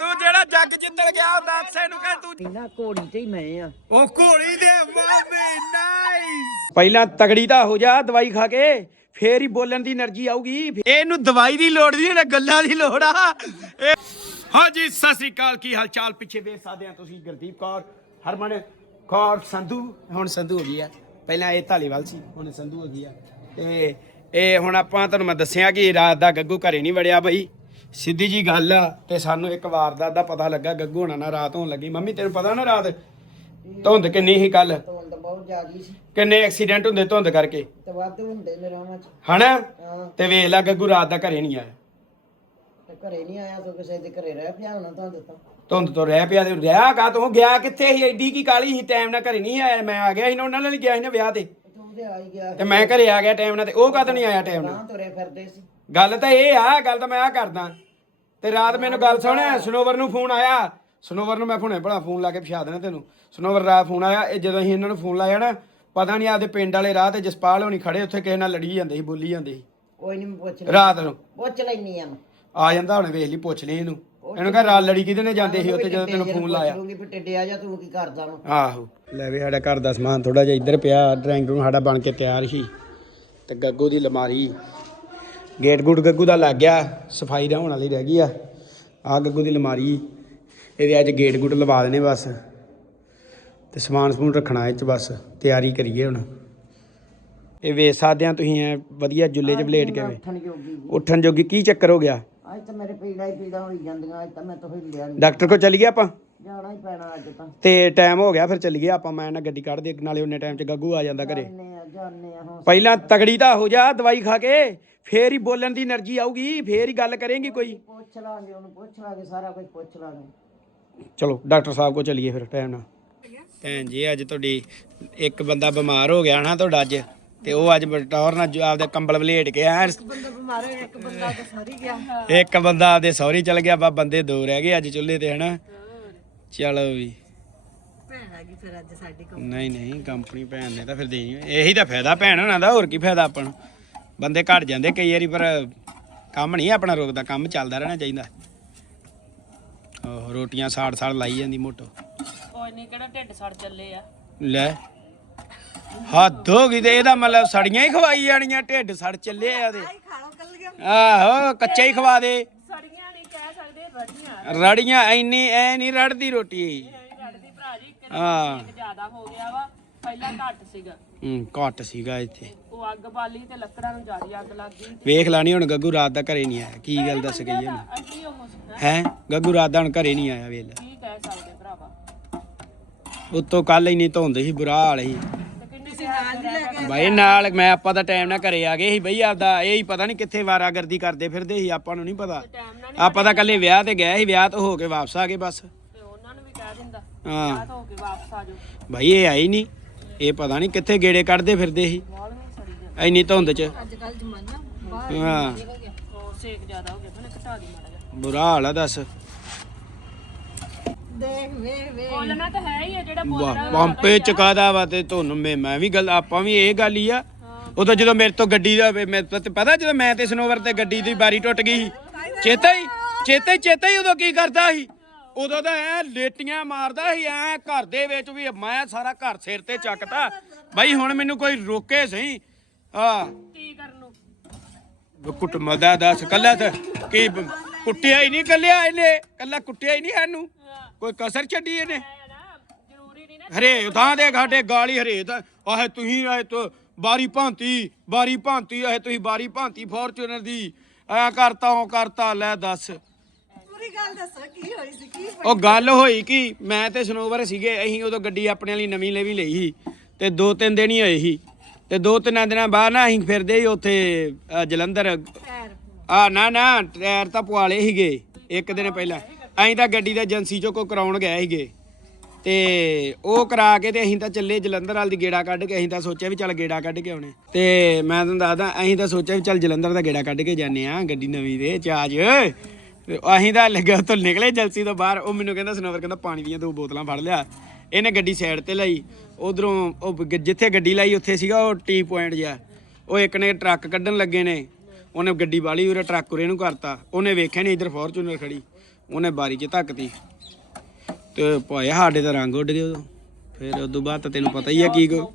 ਤੂੰ ਜਿਹੜਾ ਜੱਗ ਜਿੱਤਣ ਗਿਆ ਉਹ ਦਾਸੇ ਨੂੰ ਕਹਿ ਤੂੰ ਇਹਨਾਂ ਘੋੜੀ ਤੇ ਹੀ ਮੈਂ ਆ। ਉਹ ਘੋੜੀ ਦੇ ਮਾਮੀ ਨਾਈਸ ਪਹਿਲਾਂ ਤਗੜੀ ਦਾ ਹੋ ਜਾ ਦਵਾਈ ਖਾ ਕੇ ਫੇਰ ਹੀ ਬੋਲਣ ਦੀ એનર્ਜੀ ਆਊਗੀ ਇਹਨੂੰ ਦਵਾਈ ਦੀ ਲੋੜ ਨਹੀਂ ਇਹਨੇ ਗੱਲਾਂ ਦੀ ਲੋੜ ਆ। ਹਾਂਜੀ ਸਤਿ ਸ੍ਰੀ ਅਕਾਲ ਕੀ ਹਾਲ ਚਾਲ ਪਿੱਛੇ ਵੇਖ ਸਕਦੇ ਆ ਤੁਸੀਂ ਗੁਰਦੀਪ ਕੌਰ ਹਰਮਨ ਕੌਰ ਸੰਧੂ। ਹੁਣ ਸੰਧੂ ਹੋ ਗਈ ਆ। ਪਹਿਲਾਂ ਇਹ ਧਾਲੀਵਾਲ ਸੀ ਹੁਣ ਸੰਧੂ ਹੋ ਗਈ ਆ। ਤੇ ਇਹ ਹੁਣ ਆਪਾਂ ਤੁਹਾਨੂੰ ਮੈਂ ਦੱਸਿਆ ਕਿ ਰਾਤ ਦਾ ਗੱਗੂ ਘਰੇ ਨਹੀਂ ਵੜਿਆ ਬਈ। ਸਿੱਧੀ ਜੀ ਗੱਲ ਆ ਤੇ ਸਾਨੂੰ ਇੱਕ ਵਾਰਦਾਤ ਦਾ ਪਤਾ ਲੱਗਾ ਗੱਗੂ ਹੋਣਾ ਨਾਲ ਰਾਤ ਹੋਣ ਲੱਗੀ। ਮੰਮੀ ਤੈਨੂੰ ਪਤਾ ਨਾ ਰਾਤ? ਧੁੰਦ ਕਿੰਨੀ ਸੀ ਕੱਲ ਧੁੰਦ ਬਹੁਤ ਜ਼ਿਆਦੀ ਸੀ। ਕਿੰਨੇ ਐਕਸੀਡੈਂਟ ਹੁੰਦੇ ਧੁੰਦ ਕਰਕੇ? ਤੇ ਵਾਧੂ ਹੁੰਦੇ ਨੇ ਰਾਵਾਂ ਚ। ਹਨਾ? ਤੇ ਵੇਖ ਲੈ ਗੱਗੂ ਰਾਤ ਦਾ ਘਰੇ ਨਹੀਂ ਆਇਆ। ਘਰੇ ਨਹੀਂ ਆਇਆ ਤੂੰ ਕਿਸੇ ਦੇ ਘਰੇ ਰਹਿ ਪਿਆ ਹੋਣਾ ਧੁੰਦ ਤੋਂ। ਧੁੰਦ ਤੋਂ ਰਹਿ ਪਿਆ ਤੇ ਰਿਹਾ ਕਾ ਤੂੰ? ਗਿਆ ਕਿੱਥੇ ਸੀ? ਐਡੀ ਕੀ ਕਾਲੀ ਸੀ? ਟਾਈਮ ਨਾਲ ਘਰੇ ਨਹੀਂ ਆਇਆ। ਮੈਂ ਆ ਗਿਆ ਸੀ ਨਾ ਉਹਨਾਂ ਨਾਲ ਗਿਆ ਸੀ ਨਾ ਵਿਆਹ ਤੇ। ਤੂੰ ਤੇ ਆ ਹੀ ਗਿਆ ਤੇ ਮੈਂ ਘਰੇ ਆ ਗਿਆ ਟਾਈਮ ਨਾਲ ਤੇ ਉਹ ਕਾਹਤੋਂ ਨਹੀਂ ਆਇਆ ਟਾਈਮ ਨਾਲ? ਤੁਰੇ ਫਿਰਦੇ ਸੀ। ਗੱਲ ਤਾਂ ਇਹ ਆ ਗੱਲ ਤਾਂ ਮੈਂ ਆ ਕਰਦਾ। ਤੇ ਰਾਤ ਮੈਨੂੰ ਗੱਲ ਸੁਣ ਸਨੋਵਰ ਨੂੰ ਫੋਨ ਆਇਆ। ਸਨੋਵਰ ਨੂੰ ਮੈਂ ਹੁਣੇ ਭਲਾ ਫੋਨ ਲਾ ਕੇ ਪਛਾ ਦੇਣਾ ਤੈਨੂੰ। ਸਨੋਵਰ ਰਾਤ ਫੋਨ ਆਇਆ ਇਹ ਜਦੋਂ ਅਸੀਂ ਇਹਨਾਂ ਨੂੰ ਫੋਨ ਲਾਇਆ ਨਾ ਪਤਾ ਨਹੀਂ ਆਪਦੇ ਪਿੰਡ ਵਾਲੇ ਰਾਹ ਤੇ ਜਸਪਾਲ ਹੋਣੀ ਖੜੇ ਉੱਥੇ ਕਿਸੇ ਨਾਲ ਲੜੀ ਜਾਂਦੇ ਸੀ ਬੋਲੀ ਜਾਂਦੇ ਸੀ। ਕੋਈ ਨਹੀਂ ਪੁੱਛ ਲੈ ਰਾਤ ਨੂੰ। ਪੁੱਛ ਲੈਣੀ ਆ ਮੈਂ। ਆ ਜਾਂਦਾ ਹੁਣ ਵੇਖ ਲਈ ਪੁੱਛ ਲਈ ਇਹਨੂੰ। ਇਹਨੂੰ ਕਹ ਰਾਤ ਲੜੀ ਕਿਹਦੇ ਨੇ ਜਾਂਦੇ ਸੀ ਉੱਥੇ ਜਦੋਂ ਤੈਨੂੰ ਫੋਨ ਲਾਇਆ। ਲੂੰਗੀ ਵੀ ਟਿੱਡੇ ਆ ਜਾ ਤੂੰ ਕੀ ਕਰਦਾ ਵਾ? ਆਹੋ। ਲੈ ਵੀ ਸਾਡਾ ਘਰ ਦਾ ਸਮਾਨ ਥੋੜਾ ਜਿਹਾ ਇੱਧਰ ਪਿਆ ਡਰਾਇੰਗ ਰੂਮ ਸਾਡਾ ਬਣ ਕੇ ਤਿਆਰ ਸੀ। ਤੇ ਗੱਗੂ ਦੀ ਲਮਾਰੀ ਗੇਟ ਗੁੱਟ ਗੱਗੂ ਦਾ ਲੱਗ ਗਿਆ ਸਫ਼ਾਈ ਦਾ ਹੋਣ ਵਾਲੀ ਰਹਿ ਗਈ ਆ। ਆ ਗੱਗੂ ਦੀ ਲਮਾਰੀ ਇਹਦੇ ਅੱਜ ਗੇਟ ਗੁੱਟ ਲਵਾ ਦੇਣੇ ਬਸ। ਤੇ ਸਮਾਨ ਸਮੂਨ ਰੱਖਣਾ ਇਹ ਚ ਬਸ ਤਿਆਰੀ ਕਰੀਏ ਹੁਣ। ਇਹ ਵੇਖ ਸਕਦੇ ਆ ਤੁਸੀਂ ਐ ਵਧੀਆ ਜੁੱਲੇ ਚ ਬਲੇਟ ਕੇ ਵੇ ਉੱਠਣ ਜੋਗੀ ਕੀ ਚੱਕਰ ਹੋ ਗਿਆ? ਅੱਜ ਤਾਂ ਮੇਰੇ ਪੀੜਾ ਹੀ ਪੀੜਾ ਹੋਈ ਜਾਂਦੀਆਂ ਅੱਜ ਤਾਂ ਮੈਂ ਤਾਂ ਹਿੱਲਿਆ ਨਹੀਂ। ਡਾਕਟਰ ਕੋਲ ਚੱਲੀਏ ਆਪਾਂ? ਜਾਣਾ ਹੀ ਪੈਣਾ ਅੱਜ ਤਾਂ। ਤੇ ਟਾਈਮ ਹੋ ਗਿਆ ਫਿਰ ਚੱਲੀਏ ਆਪਾਂ ਮੈਂ ਨਾ ਗੱਡੀ ਕੱਢ ਦੇ ਨਾਲੇ ਉਹਨੇ ਟਾਈਮ ਚ ਗੱਗੂ ਆ ਜਾਂਦਾ ਘਰੇ। ਜਾਣੇ ਆ ਜਾਣੇ ਆ ਹੁਣ ਪਹਿਲਾਂ ਤਗੜੀ ਤਾਂ ਹੋ ਜਾ ਦਵਾਈ ਖਾ ਕੇ। ਫੇਰ ਹੀ ਬੋਲਣ ਦੀ એનર્ਜੀ ਆਊਗੀ ਫੇਰ ਹੀ ਗੱਲ ਕਰੇਗੀ ਕੋਈ। ਪੁੱਛ ਲਾਂਗੇ ਉਹਨੂੰ ਪੁੱਛ ਲਾਂਗੇ ਸਾਰਾ ਕੁਝ ਪੁੱਛ ਲਾਂਗੇ। ਚਲੋ ਡਾਕਟਰ ਸਾਹਿਬ ਕੋ ਚਲੀਏ ਫਿਰ ਟਾਈਮ ਨਾਲ। ਭੈਣ ਜੀ ਅੱਜ ਤੁਹਾਡੀ ਇੱਕ ਬੰਦਾ ਬਿਮਾਰ ਹੋ ਗਿਆ ਨਾ ਤੁਹਾਡਾ ਅੱਜ ਤੇ ਉਹ ਅੱਜ ਬਟੌਰ ਨਾਲ ਆਪਦੇ ਕੰਬਲ ਵਲੇਟ ਕੇ ਐ ਬੰਦਾ ਬਿਮਾਰ ਹੋਇਆ ਇੱਕ ਬੰਦਾ ਤਾਂ ਸੌਰੀ ਗਿਆ। ਇੱਕ ਬੰਦਾ ਆਪਦੇ ਸੌਰੀ ਚਲ ਗਿਆ ਬਾ ਬੰਦੇ ਦੋ ਰਹਿ ਗਏ ਅੱਜ ਚੁੱਲ੍ਹੇ ਤੇ ਹਨਾ? ਚਲੋ ਵੀ। ਭੈਣ ਆ ਗਈ ਫਿਰ ਅੱਜ ਸਾਡੀ ਕੋਲ ਨਹੀਂ ਨਹੀਂ ਕੰਪਨੀ ਭੈਣ ਨੇ ਤਾਂ ਫਿਰ ਦੇਣੀ ਇਹੀ ਤਾਂ ਫਾਇਦਾ ਭੈਣ ਹੋਣਾ ਦਾ ਹੋਰ ਕੀ ਫਾਇਦਾ ਆਪਣਾ ਬੰਦੇ ਘਟ ਜਾਂਦੇ ਕਈ ਵਾਰੀ ਪਰ ਕੰਮ ਨਹੀਂ ਆਪਣਾ ਰੁਕਦਾ ਕੰਮ ਚੱਲਦਾ ਰਹਿਣਾ ਚਾਹੀਦਾ। ਉਹ ਰੋਟੀਆਂ ਸਾੜ ਸਾੜ ਲਾਈ ਜਾਂਦੀ ਮੋਟੋ। ਕੋਈ ਨਹੀਂ ਕਿਹੜਾ ਢਿੱਡ ਸੜ ਚੱਲੇ ਆ? ਲੈ ਹੱਦ ਹੋ ਗਈ ਤੇ ਇਹਦਾ ਮਤਲਬ ਸੜੀਆਂ ਹੀ ਖਵਾਈ ਜਾਣੀਆਂ ਢਿੱਡ ਸੜ ਚੱਲੇ ਆ ਤੇ ਆਹੋ ਕੱਚਾ ਹੀ ਖਵਾ ਦੇ। ਸੜੀਆਂ ਨਹੀਂ ਕਹਿ ਸਕਦੇ ਰੜੀਆਂ। ਰੜੀਆਂ ਐਨੀ ਐ ਨਹੀਂ ਰੜਦੀ ਰੋਟੀ। ਰੜਦੀ ਭਰਾ ਜੀ ਕਿ ਹਾਂ। ਜ਼ਿਆਦਾ ਹੋ ਗਿਆ ਵਾ ਪਹਿਲਾਂ ਘੱਟ ਸੀਗਾ। ਹੂੰ ਘੱਟ ਸੀਗਾ ਇੱਥੇ। ਉਹ ਅੱਗ ਬਾਲੀ ਤੇ ਲੱਕੜਾਂ ਨੂੰ ਜ਼ਿਆਦਾ ਅੱਗ ਲੱਗ ਗਈ ਵੇਖ ਲਾਣੀ ਹੁਣ ਗੱਗੂ ਰਾਤ ਦਾ ਘਰੇ ਨਹੀਂ ਆਇਆ। ਕੀ ਗੱਲ ਦੱਸ ਗਈ ਅਸੀਂ ਉਹ ਹੈ ਗੱਗੂ ਰਾਤ ਦਾ ਹੁਣ ਘਰੇ ਨਹੀਂ ਆਇਆ ਵੇਖ ਲੈ। ਕੀ ਕਹਿ ਸਕਦੇ ਭਰਾਵਾ? ਉੱਤੋਂ ਕੱਲ ਹੀ ਨਹੀਂ ਧੁੰਦ ਸੀ ਬੁਰਾ ਹਾਲ ਸੀ। ਤੇ ਕਿੰਨੇ ਸੀ ਬਾਈ ਨਾਲ ਮੈਂ ਆਪਾਂ ਤਾਂ ਟਾਈਮ ਨਾਲ ਘਰੇ ਆ ਗਏ ਸੀ ਬਈ ਆਪਦਾ ਇਹ ਹੀ ਪਤਾ ਨਹੀਂ ਕਿੱਥੇ ਵਾਰਾਗਰਦੀ ਕਰਦੇ ਫਿਰਦੇ ਸੀ ਆਪਾਂ ਨੂੰ ਨਹੀਂ ਪਤਾ। ਟਾਈਮ ਨਾਲ ਆਪਾਂ ਤਾਂ ਕੱਲੇ ਵਿਆਹ ਤੇ ਗਏ ਸੀ ਵਿਆਹ ਤੋਂ ਹੋ ਕੇ ਵਾਪਸ ਆ ਗਏ ਬਸ। ਤੇ ਉਹਨਾਂ ਨੂੰ ਵੀ ਕਹਿ ਦਿੰਦਾ ਹਾਂ। ਆ ਹੋ ਕੇ ਵਾਪਸ ਆ ਜਾਓ। ਬਾਈ ਇਹ ਆਈ ਨਹੀਂ ਇਹ ਪਤਾ ਨਹੀਂ ਕਿੱਥੇ ਗੇੜੇ ਕੱਢਦੇ ਫਿਰਦੇ ਸੀ। ਇੰਨੀ ਧੁੰਦ 'ਚ। ਅੱਜ ਕੱਲ ਜਮਾਨਾ ਬਾਹਰ ਹਾਂ। ਉਹ ਸੇਕ ਜ਼ਿਆਦਾ ਹੋ ਗਿਆ ਬਨੇ ਘਟਾ ਦੀ ਮਾੜਾ ਜਿਹਾ। ਬੁਰਾ ਹਾਲ ਆ ਦੱਸ। ਦੇਖ ਵੇਖ ਵੇਖ। ਬੋਲਣਾ ਤਾਂ ਹੈ ਹੀ ਆ ਜਿਹੜਾ ਵਾਹ ਪੰਪੇ ਚਕਾਦਾ ਵਾ ਤੇ ਤੁਹਾਨੂੰ ਮੈਂ ਮੈਂ ਵੀ ਗੱਲ ਆਪਾਂ ਵੀ ਇਹ ਗੱਲ ਹੀ ਆ। ਉਦੋਂ ਜਦੋਂ ਮੇਰੇ ਤੋਂ ਗੱਡੀ ਦਾ ਮੈਂ ਤੇ ਪਤਾ ਜਦੋਂ ਮੈਂ ਤੇ ਸਨੋਵਰ ਤੇ ਗੱਡੀ ਦੀ ਬਾਰੀ ਟੁੱਟ ਗਈ ਸੀ। ਚੇਤਾ ਹੀ ਚੇਤਾ ਹੀ ਚੇਤਾ ਹੀ ਉਦੋਂ ਕੀ ਕਰਦਾ ਸੀ? ਉਦੋਂ ਤਾਂ ਐ ਲੇਟੀਆਂ ਮਾਰਦਾ ਸੀ ਐ ਘਰ ਦੇ ਵਿੱਚ ਵੀ ਮੈਂ ਸਾਰਾ ਘਰ ਸਿਰ ਤੇ ਚੱਕਤਾ। ਬਾਈ ਹੁਣ ਮੈਨੂੰ ਕੋਈ ਰੋਕੇ ਸਹੀ ਕੀ ਕਰਨ ਨੂੰ ਕੁੱਟ ਮਦਾ ਦੱਸ ਕੱਲਾ ਤੇ ਕੀ ਬ- ਕੁੱਟਿਆ ਹੀ ਨਹੀਂ ਕੱਲਿਆ ਇਹਨੇ ਕੱਲਾ ਕੁੱਟਿਆ ਹੀ ਨਹੀਂ ਸਾਨੂੰ ਕੋਈ ਕਸਰ ਛੱਡੀ ਇਹਨੇ? ਹੈ ਨਾ ਜ਼ਰੂਰੀ ਨਹੀਂ ਨਾ ਹਰੇ ਥਾਂ ਦੇ ਘਾਟੇ ਗਾਲੀ ਹਰੇ ਤਾਂ ਆਹ ਤੁਸੀਂ ਆਏ ਤੋ ਬਾਰੀ ਭਾਂਤੀ ਬਾਰੀ ਭਾਂਤੀ ਆਹ ਤੁਸੀਂ ਬਾਰੀ ਭਾਂਤੀ ਫੋਰਚੂਨਰ ਦੀ। ਐ ਕਰਤਾ ਉਹ ਕਰਤਾ ਲੈ ਦੱਸ। ਪੂਰੀ ਗੱਲ ਦੱਸੋ ਕੀ ਹੋਈ ਸੀ ਕੀ ਉਹ ਗੱਲ ਹੋਈ ਕਿ? ਮੈਂ ਤੇ ਸਨੋਵਰ ਸੀਗੇ ਅਸੀਂ ਉਦੋਂ ਗੱਡੀ ਆਪਣੇ ਲਈ ਨਵੀਂ ਲੈਵੀ ਲਈ ਸੀ ਤੇ ਦੋ ਤਿੰਨ ਦਿਨ ਹੀ ਹੋਏ ਸੀ। ਤੇ ਦੋ ਤਿੰਨ ਦਿਨਾਂ ਬਾਅਦ ਨਾ ਅਸੀਂ ਫਿਰਦੇ ਸੀ ਉੱਥੇ ਅ, ਜਲੰਧਰ। ਆ ਨਾ ਨਾ ਟਾਇਰ ਤਾਂ ਪਵਾਲੇ ਸੀਗੇ ਇੱਕ ਦਿਨ ਪਹਿਲਾਂ। ਅਸੀਂ ਤਾਂ ਗੱਡੀ ਦਾ ਏਜੰਸੀ ਚੋਂ ਕੋ ਕਰਾਉਣ ਗਏ ਸੀਗੇ। ਤੇ ਉਹ ਕਰਾ ਕੇ ਤੇ ਅਸੀਂ ਤਾਂ ਚੱਲੇ ਜਲੰਧਰ ਵਾਲ ਦੀ ਗੇੜਾ ਕੱਢ ਕੇ ਅਸੀਂ ਤਾਂ ਸੋਚਿਆ ਵੀ ਚੱਲ ਗੇੜਾ ਕੱਢ ਕੇ ਆਉਣੇ। ਤੇ ਮੈਂ ਤੁਹਾਨੂੰ ਦੱਸਦਾ ਅਸੀਂ ਤਾਂ ਸੋਚਿਆ ਵੀ ਚੱਲ ਜਲੰਧਰ ਦਾ ਗੇੜਾ ਕੱਢ ਕੇ ਜਾਂਦੇ ਆ ਗੱਡੀ ਨਵੀਂ ਦੇ ਚਾਜ ਤੇ ਅਸੀਂ ਤਾਂ ਲੱਗਾ ਉੱਥੋਂ ਨਿਕਲੇ ਜਲਸੀ ਤੋਂ ਬਾਹਰ ਉਹ ਮੈਨੂੰ ਕਹਿੰਦਾ ਸਨੋਵਰ ਕਹਿੰਦਾ ਪਾਣੀ ਦੀਆਂ ਦੋ ਬੋਤਲਾਂ ਫੜ ਲਿਆ। ਇਹਨੇ ਗੱਡੀ ਸਾਈਡ ਤੇ ਲਾਈ। ਉਧਰੋਂ ਉਹ ਗ- ਜਿੱਥੇ ਗੱਡੀ ਲਾਈ, ਉੱਥੇ ਸੀਗਾ ਉਹ ਟੀ ਪੁਆਇੰਟ ਜਿਹਾ। ਉਹ ਇੱਕ ਨੇ ਟਰੱਕ ਕੱਢਣ ਲੱਗੇ ਨੇ। ਉਹਨੇ ਗੱਡੀ ਵਾਲੀ ਉਰੇ ਟਰੱਕ ਉਰੇ ਨੂੰ ਕਰਤਾ। ਉਹਨੇ ਵੇਖਿਆ ਨਹੀਂ ਇਧਰ ਫੋਰਚੂਨਰ ਖੜੀ। ਉਹਨੇ ਬਾਰੀ 'ਚ ਧੱਕਤੀ। ਤੇ ਭਾਏ ਸਾਡੇ ਤਾਂ ਰੰਗ ਉੱਡ ਗਏ ਉਦੋਂ। ਫਿਰ ਉਦੋਂ ਬਾਅਦ ਤਾਂ ਤੈਨੂੰ ਪਤਾ ਹੀ ਆ ਕੀ ਕੋ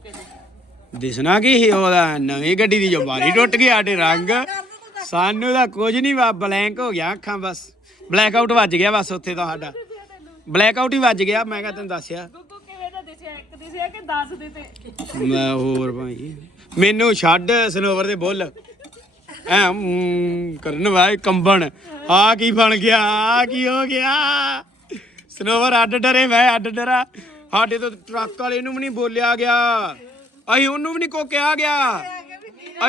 ਦਿਸਣਾ ਕੀ ਸੀ ਉਹਦਾ? ਨਵੀਂ ਗੱਡੀ ਦੀ ਜੋ ਬਾਰੀ ਟੁੱਟ ਗਈ, ਸਾਡੇ ਰੰਗ। ਸਾਨੂੰ ਤਾਂ ਕੁਝ ਨਹੀਂ ਵਾ, ਬਲੈਂਕ ਹੋ ਗਿਆ ਅੱਖਾਂ ਬਸ। ਬਲੈਕ ਆਊਟ ਵੱਜ ਗਿਆ ਬਸ ਉੱਥੇ ਤਾਂ ਸਾਡਾ। ਬਲੈਕ ਆਊਟ ਹੀ ਵੱਜ ਗਿਆ, ਮੈਂ ਕਿਹਾ ਤੈਨੂੰ ਦੱਸਿਆ। ਇੱਕ ਦਿਸਿਆ ਕਿ 10 ਦੇ ਤੇ? ਮੈਂ ਹੋਰ ਭਾਈ। ਮੈਨੂੰ ਛੱਡ ਸਨੋਵਰ ਦੇ ਬੁੱਲ। ਐ ਕਰਨ ਵਾਏ ਕੰਬਣ। ਆ ਕੀ ਬਣ ਗਿਆ ਆ ਕੀ ਹੋ ਗਿਆ? ਸਨੋਵਰ ਅੱਡ ਡਰੇ ਮੈਂ ਅੱਡ ਡਰਾ। ਸਾਡੇ ਤੋਂ ਟਰੱਕ ਵਾਲੇ ਨੂੰ ਵੀ ਨਹੀਂ ਬੋਲਿਆ ਗਿਆ। ਅਸੀਂ ਉਹਨੂੰ ਵੀ ਨਹੀਂ ਕੋ ਕਿਹਾ ਗਿਆ।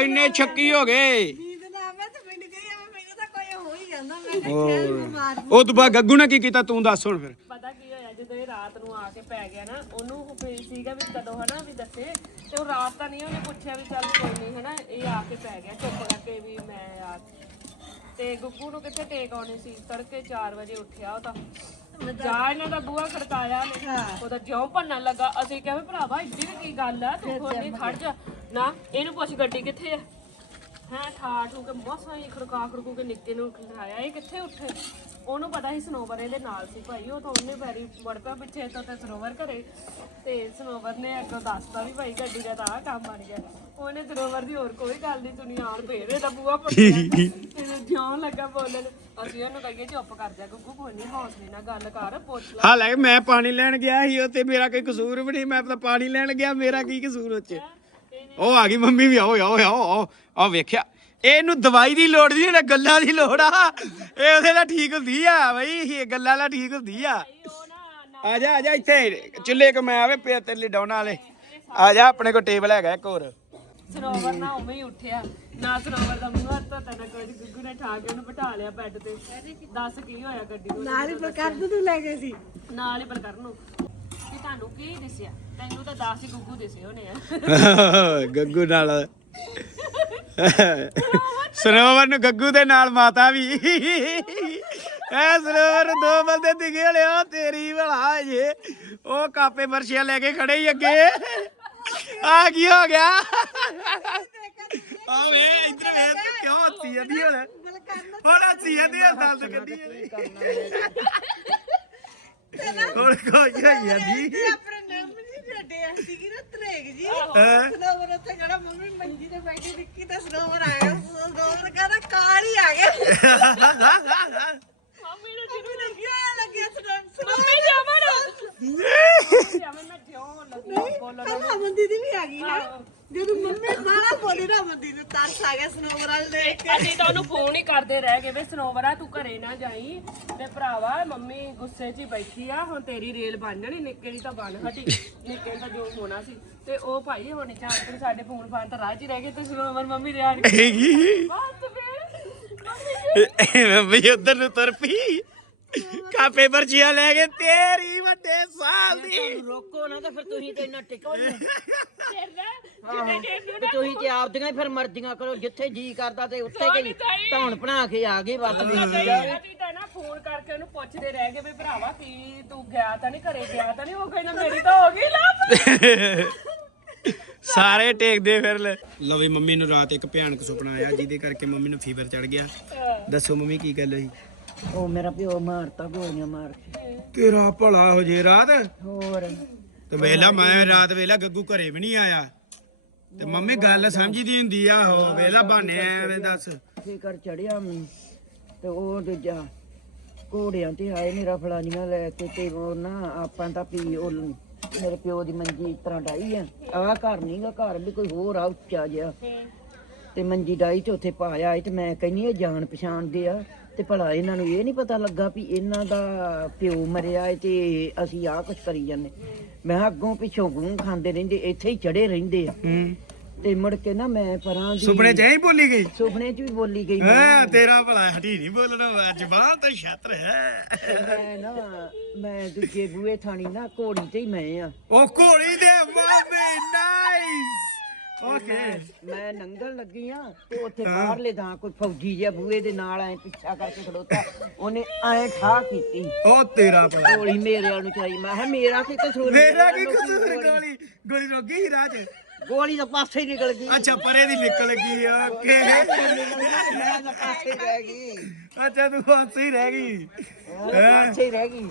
ਇੰਨੇ ਛੱਕੀ ਹੋ ਗਏ। ਨੀਂਦ ਨਾ ਆਵੇ ਤੇ ਮੈਨੂੰ ਕਹੀ ਆਵੇ ਮੈਨੂੰ ਤਾਂ ਕੋਈ ਹੋ ਹੀ ਜਾਂਦਾ। ਮੈਂ ਹੋਰ। ਉਹ ਤੋਂ ਬਾਅਦ ਗੱਗੂ ਨੇ ਕੀ ਕੀਤਾ? ਤੂੰ ਦੱਸ ਹੁਣ ਫਿਰ। ਪਤਾ ਕੀ ਹੋਇਆ ਜਦੋਂ ਇਹ ਰਾਤ ਨੂੰ ਆ ਕੇ ਪੈ ਗਿਆ ਨਾ ਉਹਨੂੰ ਫਿਰ ਸੀਗਾ ਵੀ ਕਦੋਂ ਹਨਾ ਵੀ ਦੱਸੇ। ਤੇ ਉਹ ਰਾਤ ਤਾਂ ਨਹੀਂ ਉਹਨੇ ਪੁੱਛਿਆ ਵੀ ਚੱਲ ਕੋਈ ਨਹੀਂ ਹਨਾ ਇਹ ਆ ਕੇ ਪੈ ਗਿਆ ਚੁੱਪ ਕਰਕੇ ਵੀ ਮੈਂ ਆ ਤੇ ਗੁੱਗੂ ਨੂੰ ਕਿੱਥੇ ਟੇਕ ਆਉਣੀ ਸੀ? ਤੜਕੇ 4 ਵਜੇ ਉੱਠਿਆ ਉਹ ਤਾਂ। ਜਾ ਇਹਨਾਂ ਦਾ ਬੂਹਾ ਖੜਕਾਇਆ ਨੇ ਉਹਦਾ ਜਿਉਂ ਭੰਨਣ ਲੱਗਾ। ਅਸੀਂ ਕਿਹਾ ਵੀ ਭਰਾਵਾ ਇੱਡੀ ਵੀ ਕੀ ਗੱਲ ਆ ਤੂੰ ਕੋਈ ਨਹੀਂ ਖੜ ਜਾ। ਨਾ ਇਹਨੂੰ ਪੁੱਛ ਗੱਡੀ ਕਿੱਥੇ ਆ? ਹੈ ਠਾ ਠੂ ਕੇ ਮਸਾਂ ਹੀ ਖੜਕਾ ਖੜਕੂ ਕੇ ਨਿੱਕੇ ਨੂੰ ਖਿਲਾਇਆ। ਇਹ ਕਿੱਥੇ ਉੱਠੇ? ਉਹਨੂੰ ਪਤਾ ਸੀ ਸਨੋਵਰ ਇਹਦੇ ਨਾਲ ਸੀ ਭਾਈ ਉਹ ਤਾਂ ਉਹਨੇ ਪੈਰੀ ਵੜ ਪਿਆ ਪਿੱਛੇ ਤੋਂ ਤੇ ਸਨੋਵਰ ਘਰੇ ਤੇ ਸਨੋਵਰ ਨੇ ਅੱਗੋਂ ਦੱਸਤਾ ਵੀ ਭਾਈ ਗੱਡੀ ਦਾ ਤਾਂ ਆਹ ਕੰਮ ਬਣ ਗਿਆ। ਉਹਨੇ ਸਨੋਵਰ ਦੀ ਹੋਰ ਕੋਈ ਗੱਲ ਨਹੀਂ ਸੁਣੀ ਆਣ ਫੇਰ ਇਹਦਾ ਬੂਆ ਪੱਟਿਆ ਇਹਨੂੰ ਜਿਉਂ ਲੱਗਾ ਬੋਲਣ ਅਸੀਂ ਉਹਨੂੰ ਕਹੀਏ ਚੁੱਪ ਕਰ ਜਾ ਗੁੱਗੂ ਕੋਈ ਨਹੀਂ ਹੌਸਲੇ ਨਾਲ ਗੱਲ ਕਰ ਪੁੱਛ ਲੈ। ਹਾਲੇ ਮੈਂ ਪਾਣੀ ਲੈਣ ਗਿਆ ਸੀ ਤੇ ਮੇਰਾ ਕੋਈ ਕਸੂਰ ਵੀ ਨਹੀਂ ਮੈਂ ਤਾਂ ਪਾਣੀ ਲੈਣ ਗਿਆ ਮੇਰਾ ਕੀ ਕਸੂਰ ਉਹ ਚ ਉਹ ਆ ਗਈ ਮੰਮੀ ਵੀ ਆਓ ਆਓ ਆਓ ਆ ਵੇਖਿਆ। ਇਹਨੂੰ ਦਵਾਈ ਦੀ ਲੋੜ ਨਹੀਂ ਇਹਨੂੰ ਗੱਲਾਂ ਦੀ ਲੋੜ ਆ। ਇਹ ਉਹਦੇ ਨਾਲ ਠੀਕ ਹੁੰਦੀ ਆ ਬਈ ਇਹ ਗੱਲਾਂ ਨਾਲ ਠੀਕ ਹੁੰਦੀ ਆ। ਨਾ ਆ ਜਾ ਆ ਜਾ ਇੱਥੇ ਚੁੱਲ੍ਹੇ ਕੋ ਮੈਂ ਆਵੇ ਪੇ ਤੇਰੇ ਲਈ ਡਾਉਣ ਵਾਲੇ। ਆ ਜਾ ਆਪਣੇ ਕੋਲ ਟੇਬਲ ਹੈਗਾ ਇੱਕ ਹੋਰ। ਸਰੋਵਰ ਨਾ ਉਵੇਂ ਹੀ ਉੱਠਿਆ। ਨਾ ਸਰੋਵਰ ਦਾ ਮੂੰਹ ਹੱਥ ਧੋਤਾ ਨਾ ਕੁਝ ਗੁੱਗੂ ਨੇ ਠਾ ਕੇ ਉਹਨੂੰ ਬਿਠਾ ਲਿਆ ਬੈੱਡ ਤੇ। ਦੱਸ ਕੀ ਹੋਇਆ ਗੱਡੀ ਨੂੰ ਨਾਲ ਹੀ ਪ੍ਰਕਾਰ ਨੂੰ ਲੈ ਗਏ ਸੀ। ਨਾਲ ਹੀ ਬਲਕਰ ਨੂੰ। ਕਿ ਤੁਹਾਨੂੰ ਕੀ ਦਿਸਿਆ? ਤੈਨੂੰ ਤਾਂ ਦੱਸ ਹੀ ਗੁੱਗੂ ਦਿਸੇ ਹੋਣੇ ਆ। ਗੱਗੂ ਨਾਲ ਸਰੋਵਰ ਨੂੰ ਗੱਗੂ ਦੇ ਨਾਲ ਮਾਤਾ ਵੀ। ਐ ਸਰੋਵਰ ਨੂੰ ਦੋ ਬੰਦੇ ਦਿਖੇ ਹਲੇ ਆ ਤੇਰੀ ਭਲਾ ਜੇ। ਉਹ ਕਾਪੇ ਮਰਸ਼ੀਆਂ ਲੈ ਕੇ ਖੜੇ ਹੀ ਅੱਗੇ। ਆ ਕੀ ਹੋ ਗਿਆ? ਆ ਵੇ ਇੱਧਰ ਵੇ ਕਿਉਂ ਹੱਸੀ ਜਾਂਦੀ ਹੁਣ ਹੁਣ ਹੱਸੀ ਜਾਂਦੀ ਆ ਦੰਦ ਕੱਢੀ ਹੁਣ ਕੋਈ ਹੋਈ ਜਾਂਦੀ। ਛੱਡੇ ਆ ਸੀਗੀ ਨਾ ਤਰੇਗ ਜੀ। ਹੈਂ? ਸਨੋਵਰ ਉੱਥੇ ਜਿਹੜਾ ਮੰਮੀ ਮੰਜੀ ਤੇ ਬੈਠੀ ਵਿੱਕੀ ਤੇ ਸਨੋਵਰ ਆਇਆ ਸਨੋਵਰ ਕਹਿੰਦਾ ਕਾਲ ਹੀ ਆ ਗਿਆ। ਮੰਮੀ ਨੇ ਜਿਹਨੂੰ ਲੱਗਿਆ ਲੱਗਿਆ ਸਨੋਵਰ? ਮੰਮੀ ਜਾਵਾਂ ਨਾ ਜਾਵਾਂ ਮੈਂ ਜਿਉਂ ਲੱਗੀ? ਬੋਲਣ ਅਮਨ ਦੀਦੀ ਵੀ ਆ ਗਈ ਨਾ। ਜਦੋਂ ਮੰਮੀ ਬਾਹਲਾ ਬੋਲੀ ਨਾ ਦੀਦੀ ਨੂੰ ਤਰਸ ਆ ਗਿਆ ਸਨੋਵਰ ਵਾਲ ਦੇਖ ਕੇ। ਅਸੀਂ ਤਾਂ ਉਹਨੂੰ ਫੋਨ ਹੀ ਕਰਦੇ ਰਹਿ ਗਏ ਵੇ ਸਨੋਵਰਾ ਤੂੰ ਘਰੇ ਨਾ ਜਾਈ। ਤੇ ਭਰਾਵਾ ਮੰਮੀ ਗੁੱਸੇ 'ਚ ਹੀ ਬੈਠੀ ਆ ਹੁਣ ਤੇਰੀ ਰੇਲ ਬਣ ਜਾਣੀ ਨਿੱਕੇ ਦੀ ਤਾਂ ਬਣ ਹਟੀ। ਨਿੱਕੇ ਦਾ ਜੋ ਹੋਣਾ ਸੀ। ਤੇ ਉਹ ਭਾਈ ਹੁਣ ਚਾਰ ਦਿਨ ਸਾਡੇ ਫੋਨ ਫਾਨ ਤਾਂ ਰਾਹ 'ਚ ਹੀ ਰਹਿ ਗਏ ਤੇ ਸਨੋਵਰ ਮੰਮੀ ਬਸ ਫੇਰ ਜੀ। ਉਧਰ ਨੂੰ ਤੁਰ ਪਈ। ਕਾਪੇ ਪਰਚੀਆਂ ਲੈ ਕੇ ਤੇਰੀ ਵੱਡੇ ਸਾਲ ਦੀ। ਰੋਕੋ ਨਾ ਤਾਂ ਫਿਰ ਤੁਸੀਂ ਤੇ ਇੰਨਾ ਟਿਕੋ ਨਹੀਂ ਫਿਰ ਨਾ ਤੁਸੀਂ ਤੇ ਆਪਦੀਆਂ ਹੀ ਫਿਰ ਮਰਜ਼ੀਆਂ ਕਰੋ ਜਿੱਥੇ ਜੀ ਕਰਦਾ ਤੇ ਉੱਥੇ ਗਈ। ਧੌਣ ਬਣਾ ਕੇ ਆ ਗਏ ਬਸ ਅਸੀਂ ਤਾਂ ਨਾ ਫੋਨ ਕਰਕੇ ਉਹਨੂੰ ਪੁੱਛਦੇ ਰਹਿ ਗਏ ਵੀ ਭਰਾਵਾ ਕੀ ਤੂੰ ਗਿਆ ਤਾਂ ਨਹੀਂ ਘਰੇ ਗਿਆ ਤਾਂ ਨਹੀਂ ਉਹ ਕਹਿੰਦਾ ਮੇਰੀ ਤਾਂ ਹੋ ਗਈ ਲੱਭ। ਸਾਰੇ ਟੇਕਦੇ ਫਿਰ ਲੈ। ਲਓ ਵੀ ਮੰਮੀ ਨੂੰ ਰਾਤ ਇੱਕ ਭਿਆਨਕ ਸੁਪਨਾ ਆਇਆ ਜਿਹਦੇ ਕਰਕੇ ਮੰਮੀ ਨੂੰ ਫੀਵਰ ਚੜ ਗਿਆ। ਦੱਸੋ ਮੰਮੀ ਕੀ ਗੱਲ ਹੋਈ? ਉਹ ਮੇਰਾ ਪਿਓ ਮਾਰਤਾ ਗੋਲੀਆਂ ਮਾਰ ਕੇ। ਤੇਰਾ ਭਲਾ ਹੋ ਜੇ ਰਾਤ। ਹੋਰ। ਤੇ ਵੇਲਾ ਮੈਂ ਰਾਤ ਵੇਲਾ ਗੱਗੂ ਘਰੇ ਵੀ ਨਹੀਂ ਆਇਆ। ਤੇ ਮੰਮੀ ਗੱਲ ਸਮਝਦੀ ਹੁੰਦੀ ਆ ਹੋ ਵੇਲਾ ਬਾਨੇ ਐਵੇਂ ਦੱਸ। ਫਿਕਰ ਚੜਿਆ ਮੈਨੂੰ ਤੇ ਉਹ ਦੂਜਾ ਘੋੜਿਆਂ ਤੇ ਆਏ ਮੇਰਾ ਫਲਾਨੀਆਂ ਲੈ ਕੇ ਤੇ ਉਹ ਨਾ ਆਪਾਂ ਤਾਂ ਪੀ ਉਹ ਮੇਰੇ ਪਿਓ ਦੀ ਮੰਜੀ ਇਸ ਤਰ੍ਹਾਂ ਡਾਈ ਆ। ਆ ਘਰ ਨਹੀਂਗਾ ਘਰ ਵੀ ਕੋਈ ਹੋਰ ਆ ਉੱਚਾ ਜਿਹਾ। ਤੇ ਮੰਜੀ ਡਾਈ ਤੇ ਉੱਥੇ ਪਾਇਆ ਤੇ ਮੈਂ ਕਹਿੰਨੀ ਇਹ ਜਾਣ ਪਛਾਣ ਦੇ ਆ। ਤੇ ਭਲਾ ਇਹਨਾਂ ਨੂੰ ਇਹ ਨਹੀਂ ਪਤਾ ਲੱਗਾ ਵੀ ਇਹਨਾਂ ਦਾ ਪਿਓ ਮਰਿਆ ਏ ਤੇ ਅਸੀਂ ਆਹ ਕੁਛ ਕਰੀ ਜਾਂਦੇ। ਮੈਂ ਕਿਹਾ ਅੱਗੋਂ ਪਿੱਛੋਂ ਗੂੰ ਖਾਂਦੇ ਰਹਿੰਦੇ ਇੱਥੇ ਹੀ ਚੜੇ ਰਹਿੰਦੇ ਆ। ਹੂੰ। ਤੇ ਮੁੜ ਕੇ ਨਾ ਮੈਂ ਪਰਾਂ ਦੀ ਸੁਪਨੇ ਚ ਐਂ ਬੋਲੀ ਗਈ? ਸੁਪਨੇ 'ਚ ਵੀ ਬੋਲੀ ਗਈ ਹੈ ਤੇਰਾ ਭਲਾ ਹਟੀ ਨਹੀਂ ਬੋਲਣਾ ਜ਼ਬਾਨ ਤਾਂ ਛਾਤਰ ਹੈ। ਮੈਂ ਨਾ ਮੈਂ ਦੂਜੇ ਬੂਏ ਥਾਣੀ ਨਾ ਘੋੜੀ ਤੇ ਹੀ ਮੈਂ ਆ। ਉਹ ਘੋੜੀ ਦੇ ਮਾਮੇ ਨਾਈਸ ਓਕੇ ਮੈਂ ਨੰਗਲ ਲੱਗੀ ਆ ਤੇ ਉੱਥੇ ਬਾਹਰਲੇ ਦਾ ਕੋਈ ਫੌਜੀ ਜਿਹਾ ਬੂਏ ਦੇ ਨਾਲ ਐ ਪਿੱਛਾ ਕਰਕੇ ਖੜੋਤਾ। ਉਹਨੇ ਐ ਠਾ ਕੀਤੀ। ਉਹ ਤੇਰਾ ਭਲਾ ਗੋਲੀ ਮੇਰੇ ਵਾਲ ਨੂੰ ਚਲਾਈ। ਮੈਂ ਕਿਹਾ ਮੇਰਾ ਕੀ ਕਸੂਰ ਮੇਰਾ ਕੀ ਕਸੂਰ ਗੋਲੀ- ਗੋਲੀ ਰੋਗੀ ਹੀ ਰਾਜ ਗੋਲੀ ਤਾਂ ਪਾਸੇ ਹੀ ਨਿਕਲ ਗਈ। ਅੱਛਾ ਪਰੇ ਦੀ ਨਿਕਲ ਗਈ ਓਕੇ। ਮੈਂ ਤਾਂ ਪਾਸੇ ਹੀ ਰਹਿ ਗਈ। ਅੱਛਾ ਤੂੰ ਪਾਸੇ ਹੀ ਰਹਿ ਗਈ। ਤਾਂ ਪਾਸੇ ਹੀ ਰਹਿ ਗਈ।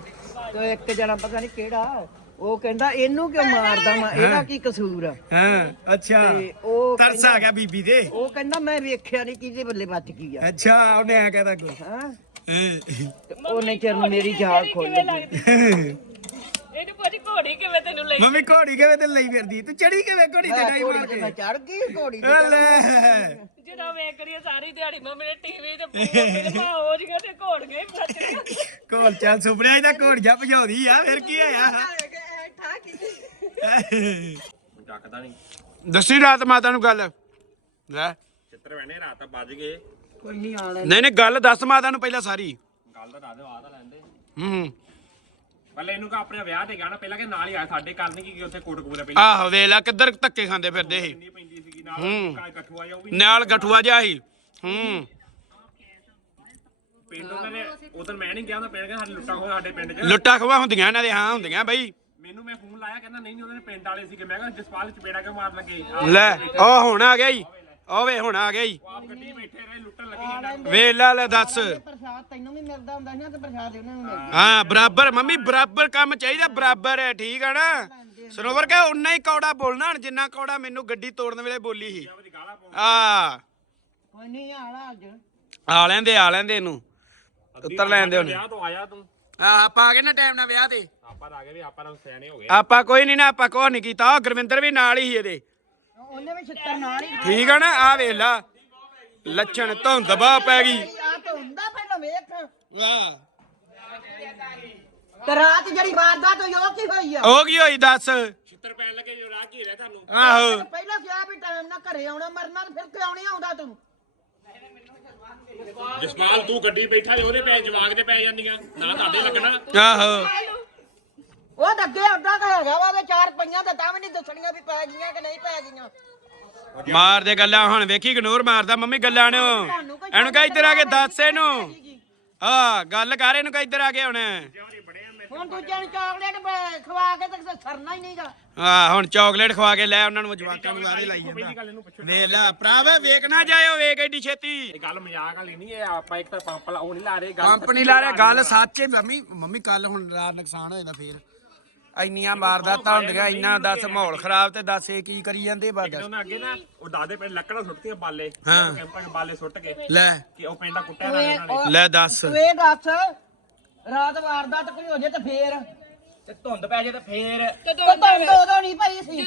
ਤੇ ਇੱਕ ਜਣਾ ਪਤਾ ਨਹੀਂ ਕਿਹੜਾ ਉਹ ਕਹਿੰਦਾ ਇਹਨੂੰ ਕਿਉਂ ਮਾਰਦਾ ਮੈਂ ਇਹਦਾ ਕੀ ਕਸੂਰ ਆ? ਹਾਂ ਅੱਛਾ। ਤੇ ਉਹ ਤਰਸ ਆ ਗਿਆ ਬੀਬੀ ਦੇ। ਉਹ ਕਹਿੰਦਾ ਮੈਂ ਵੇਖਿਆ ਨਹੀਂ ਕਿਹਦੇ ਬੱਲੇ ਬਚ ਗਈ ਆ। ਅੱਛਾ ਉਹਨੇ ਆ ਕਹਿਦਾ ਕੋ ਹਾਂ? ਤੇ ਉਹਨੇ ਚਿਰ ਮੇਰੀ ਜਾਲ ਖੁੱਲ ਗਈ ਇਹਨੂੰ ਕੋਈ ਘੋੜੀ ਕਿਵੇਂ ਤੈਨੂੰ ਲਈ? ਮੰਮੀ ਘੋੜੀ ਕਿਵੇਂ ਤੇ ਲਈ ਫਿਰਦੀ? ਤੂੰ ਚੜੀ ਕਿਵੇਂ ਘੋੜੀ ਤੇ ਨਹੀਂ ਮਾਰ ਘੋੜੀ ਕੇ? ਮੈਂ ਚੜ ਗਈ ਘੋੜੀ ਤੇ ਜਦੋਂ ਵੇਖ ਕਰੀਏ ਸਾਰੀ ਦਿਹਾੜੀ ਮੰਮੀ ਨੇ ਟੀਵੀ ਤੇ ਫਿਲਮਾਂ ਹੋ ਜੀਆਂ ਤੇ ਘੋੜ ਗਏ। ਬੱਚੇ ਕੋਲ ਚੱਲ ਸੁਪਨਿਆ ਇਹਦਾ ਘੋੜੀਆਂ ਭਜਾਉਂਦੀ ਆ ਫਿਰ ਕੀ ਹੋਇਆ? ਨਹੀਂ ਦੱਸੀ ਰਾਤ ਮਾਤਾ ਨੂੰ ਗੱਲ। ਲੈ। ਚਿੱਤਰ ਬਹਿਣੇ ਰਾਤ ਤਾਂ ਵੱਜ ਗਏ ਕੋਈ ਨਹੀਂ ਆ ਲੈ ਨਹੀਂ ਨਹੀਂ ਗੱਲ ਦੱਸ ਮਾਤਾ ਨੂੰ ਪਹਿਲਾਂ ਸਾਰੀ। ਗੱਲ ਤਾਂ ਦੱਸ ਦਿਓ ਆ ਤਾਂ ਲੈਂਦੇ ਹੂੰ। ਪਹਿਲੇ ਇਹਨੂੰ ਕਾ ਆਪਣੇ ਵਿਆਹ ਤੇ ਗਿਆ ਨਾ ਪਹਿਲਾਂ ਕਿ ਨਾਲ ਹੀ ਆਇਆ ਸਾਡੇ ਘਰ ਨਹੀਂ ਕਿ ਉੱਥੇ ਕੋਟਕਪੂਰੇ ਪਹਿਲਾਂ ਆਹੋ ਵੇਲਾ ਕਿੱਧਰ ਧੱਕੇ ਖਾਂਦੇ ਫਿਰਦੇ ਸੀ ਨਹੀਂ ਪੈਂਦੀ ਸੀਗੀ ਨਾਲ ਹੂੰ। ਕਾ ਇਕੱਠੂ ਜਾ ਉਹ ਵੀ ਨਾਲ ਗਠੂਆ ਜਿਹਾ ਸੀ। ਹੂੰ। ਪਿੰਡ ਉਹਨਾਂ ਨੇ ਉਦੋਂ ਮੈਂ ਨਹੀਂ ਗਿਆ ਉਹਨਾਂ ਪਿੰਡ ਕਹਿੰਦਾ ਸਾਡੇ ਲੁੱਟਾਂ ਸਾਡੇ ਪਿੰਡ 'ਚ। ਲੁੱਟਾ ਖਵਾ ਹੁੰਦੀਆਂ ਇਹਨਾਂ ਦੇ ਹਾਂ ਹੁੰਦੀਆਂ ਬਈ। ਮੈਨੂੰ ਮੈਂ ਫੋਨ ਲਾਇਆ ਕਹਿੰਦਾ ਨਹੀਂ ਨਹੀਂ ਉਹਨਾਂ ਦੇ ਪਿੰਡ ਵਾਲੇ ਸੀਗੇ। ਮੈਂ ਕਿਹਾ ਜਸਪਾਲ ਚਪੇੜਾ ਕਿਉਂ ਮਾਰ ਲੱਗੇ? ਲੈ ਉਹ ਹੁਣ ਆ ਗਿਆ ਈ ਉਹ ਵੇ ਹੁਣ ਆ ਗਿਆ ਈ ਆਪ ਗੱਡੀ ਬੈਠੇ ਰਹੇ ਲੁੱਟਣ ਲੱਗੇ ਇਹਨਾਂ ਵੇਲਾ ਲੈ ਦੱਸ। ਪ੍ਰਸ਼ਾਦ ਤੈਨੂੰ ਵੀ ਮਿਲਦਾ ਹੁੰਦਾ ਸੀ ਨਾ ਤੇ ਪ੍ਰਸ਼ਾਦ ਉਹਨਾਂ ਨੂੰ ਮਿਲਦਾ। ਹਾਂ ਬਰਾਬਰ ਮੰਮੀ ਬਰਾਬਰ ਕੰਮ ਚਾਹੀਦਾ ਬਰਾਬਰ ਹੈ ਠੀਕ ਆ ਨਾ? ਸਰੋਵਰ ਕਹ ਉਨਾ ਹੀ ਕੌੜਾ ਬੋਲਣਾ ਹੁਣ ਜਿੰਨਾ ਕੌੜਾ ਮੈਨੂੰ ਗੱਡੀ ਤੋੜਨ ਵੇਲੇ ਬੋਲੀ ਸੀ। ਆ ਕੋਈ ਨਹੀਂ ਆਲਾ ਅੱਜ। ਆ ਲੈਂਦੇ ਆ ਲੈਂਦੇ ਇਹਨੂੰ। ਉੱਤਰ ਲੈਂਦੇ ਉਹਨੇ। ਵਿਆਹ ਤੋਂ ਆਇਆ ਤੂੰ। ਆ ਆਪਾਂ ਆ ਗਏ ਨਾ ਟਾਈਮ ਨਾਲ ਵਿਆਹ ਤੇ। ਆਪਾਂ ਤਾਂ ਆ ਗਏ ਵੀ ਆਪਾਂ ਤਾਂ ਸਿਆਣੇ ਹੋ ਗਏ। ਆਪਾਂ ਕੋਈ ਨਹੀਂ ਨਾ ਆਪਾਂ ਕੋਹ ਨਹੀਂ ਕੀਤਾ। ਉਹ ਗੁਰਵਿੰਦਰ ਵੀ ਨਾਲ ਹੀ ਸੀ ਇਹਦੇ। ਉਹਨੇ ਵੀ ਛਿੱਤਰ ਨਾਲ ਹੀ ਠੀਕ ਆ ਨਾ ਆ ਵੇਖ ਲਾ। ਲੱਛਣ ਧੁੰਦ ਬਾਹ ਪੈ ਗਈ। ਆ ਤਾਂ ਹੁੰਦਾ ਪਹਿਲਾਂ ਵੇਖ। ਵਾਹ। ਤੇ ਰਾਤ ਜਿਹੜੀ ਵਾਰਦਾਤ ਹੋਈ ਉਹ ਕੀ ਹੋਈ ਆ? ਹੋ ਗਈ ਹੋਈ ਦੱਸ? ਚਿੱਤਰ ਪੈਣ ਲੱਗੇ ਜੋ ਰਾਹ ਘੇਰਿਆ ਤੁਹਾਨੂੰ। ਆਹੋ। ਪਹਿਲਾਂ ਕਿਹਾ ਵੀ ਟਾਈਮ ਨਾਲ ਘਰੇ ਆਉਣਾ ਮਰਨਾ ਤੇ ਫਿਰ ਕਿਉਂ ਨਹੀਂ ਆਉਂਦਾ ਤੂੰ? ਜਸਪਾਲ ਤੂੰ ਗੱਡੀ ਬੈਠਾ ਉਹਦੇ ਪੈ ਜਵਾਗ ਦੇ ਪੈ ਜਾਂਦੀਆਂ। ਨਾ ਤੁਹਾਡੇ ਲੱਗਣਾ। ਆਹੋ। ਉਹ ਤਾਂ ਅੱਗੇ ਅੱਡਾ ਕਾ ਹੈਗਾ ਵਾ ਤੇ ਚਾਰ ਪਈਆਂ ਤੇ ਤਾਂ ਵੀ ਨਹੀਂ ਦੱਸਣੀਆਂ ਵੀ ਪੈ ਗਈਆਂ ਕਿ ਨਹੀਂ ਪੈ ਗਈਆਂ। ਮਾਰ ਦੇ ਗੱਲਾਂ ਹੁਣ ਵੇਖੀ ਇਗਨੋਰ ਮਾਰਦਾ ਮੰਮੀ ਗੱਲਾਂ ਨੂੰ। ਇਹਨੂੰ ਕਹ ਇੱਧਰ ਆ ਕੇ ਦੱਸ ਇਹਨੂੰ। ਆ ਗੱਲ ਕਰ ਇਹਨੂੰ ਕਹ ਇੱਧਰ ਆ ਕੇ ਹੁਣ। ਹੁਣ ਦੂਜਿਆਂ ਨੂੰ ਚਾਕਲੇਟ ਬ- ਖਵਾ ਕੇ ਤੇ ਸਰਨਾ ਹੀ ਨਹੀਂਗਾ। ਆ ਹੁਣ ਚਾਕਲੇਟ ਖਵਾ ਕੇ ਲੈ ਉਹਨਾਂ ਨੂੰ ਜਵਾਕਾਂ ਨੂੰ ਆਦੇ ਲਾਈ ਜਾਂਦਾ। ਵੇਖ ਲੈ ਭਰਾਵੇ ਵੇਖ ਨਾ ਜਾਇਓ ਵੇਖ ਐਡੀ ਛੇਤੀ। ਇਹ ਗੱਲ ਮਜ਼ਾਕ ਵਾਲੀ ਨਹੀਂ ਹੈ ਆਪਾਂ ਇੱਕ ਤਾਂ ਪੰਪ ਲਾ- ਉਹ ਨਹੀਂ ਲਾ ਰਹੇ ਗੱਲ ਕੰਪਨੀ ਲਾ ਰਿਹਾ ਗੱਲ ਸੱਚ ਮੰਮੀ ਮੰਮੀ ਕੱਲ ਹੁਣ ਰਾਤ ਨੁਕਸਾਨ ਹੋਇਆ ਫੇਰ। ਇੰਨੀਆਂ ਵਾਰਦਾਤਾਂ ਹੁੰਦੀਆਂ ਇੰਨਾ ਦੱਸ ਮਾਹੌਲ ਖਰਾਬ ਤੇ ਦੱਸ ਇਹ ਕੀ ਕਰੀ ਜਾਂਦੇ ਬਸ। ਦੱਸ। ਉਹਨਾਂ ਅੱਗੇ ਨਾ ਉਹ ਦਾਦੇ ਪਿੰਡ ਲੱਕੜਾਂ ਸੁੱਟਤੀਆਂ ਬਾਲੇ। ਹਾਂ। ਕੈਂਪਾਂ 'ਚ ਬਾਲੇ ਸੁੱਟ ਕੇ ਲੈ। ਕਿ ਉਹ ਪਿੰਡ ਦਾ ਕੁੱਟਿਆ ਨਾ। ਲੈ ਦੱਸ। ਤੂੰ ਇਹ ਦੱਸ ਰਾਤ ਵਾਰਦਾਤ ਕੋਈ ਹੋ ਜੇ ਤੇ ਫੇਰ? ਤੇ ਧੁੰਦ ਪੈ ਜੇ ਤੇ ਫੇਰ? ਉਹ ਤਾਂ ਉਦੋਂ ਨਹੀਂ ਪਈ ਸੀ।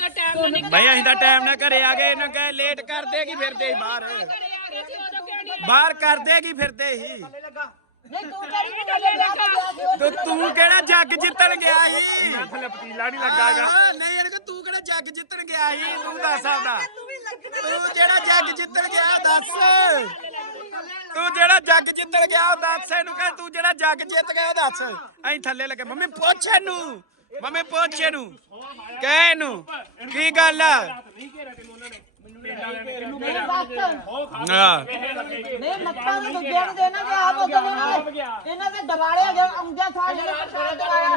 ਬਈ ਅਸੀਂ ਤਾਂ ਟਾਈਮ ਨਾਲ ਘਰੇ ਆ ਗਏ ਇਹਨਾਂ ਕਹੇ ਲੇਟ ਕਰਦੇ ਕੀ ਫਿਰਦੇ ਸੀ ਬਾਹਰ। ਬਾਹਰ ਕਰਦੇ ਕੀ ਫਿਰਦੇ ਸੀ। ਨਹੀਂ ਤੂੰ ਕਿਹੜੀ ਤੇ ਤੇ ਜੱਗ ਜਿੱਤਣ ਗਿਆ ਸੀ? ਥੱਲੇ ਪਤੀਲਾ ਨਹੀਂ ਲੱਗਾਗਾ। ਹਾਂ, ਨਹੀਂ ਯਾਰ ਕਿ ਤੂੰ ਕਿਹੜਾ ਜੱਗ ਜਿੱਤਣ ਗਿਆ ਸੀ? ਤੂੰ ਦੱਸ ਆਪਦਾ। ਤੂੰ ਜਿਹੜਾ ਜੱਗ ਜਿੱਤਣ ਗਿਆ ਦੱਸ। ਤੂੰ ਜਿਹੜਾ ਜੱਗ ਜਿੱਤਣ ਗਿਆ ਉਹ ਦੱਸ। ਇਹਨੂੰ ਕਹ ਤੂੰ ਜਿਹੜਾ ਜੱਗ ਜਿੱਤ ਗਿਆ ਉਹ ਦੱਸ। ਅਸੀਂ ਥੱਲੇ ਲੱਗੇ। ਮੰਮੀ ਪੁੱਛ ਇਹਨੂੰ। ਮੰਮੀ ਪੁੱਛ ਇਹਨੂੰ। ਕਹਿ ਇਹਨੂੰ। ਕੀ ਗੱਲ? ਆ ਨਹੀਂ ਘੇਰਿਆ ਤੈਨੂੰ ਉਹਨਾਂ ਨੇ ਨਹੀਂ ਮੱਤਾਂ ਦੇ ਦੂਜਿਆਂ ਨੂੰ ਦੇਣਾ ਕਿ ਆਪ ਉਦੋਂ ਇਹਨਾਂ ਦੇ ਦਿਵਾਲੇ ਹੋ ਗਏ ਆਉਂਦਿਆਂ ਸਾਰੀਆਂ ਪ੍ਰਸ਼ਾਦ ਦਵਾਇਆ।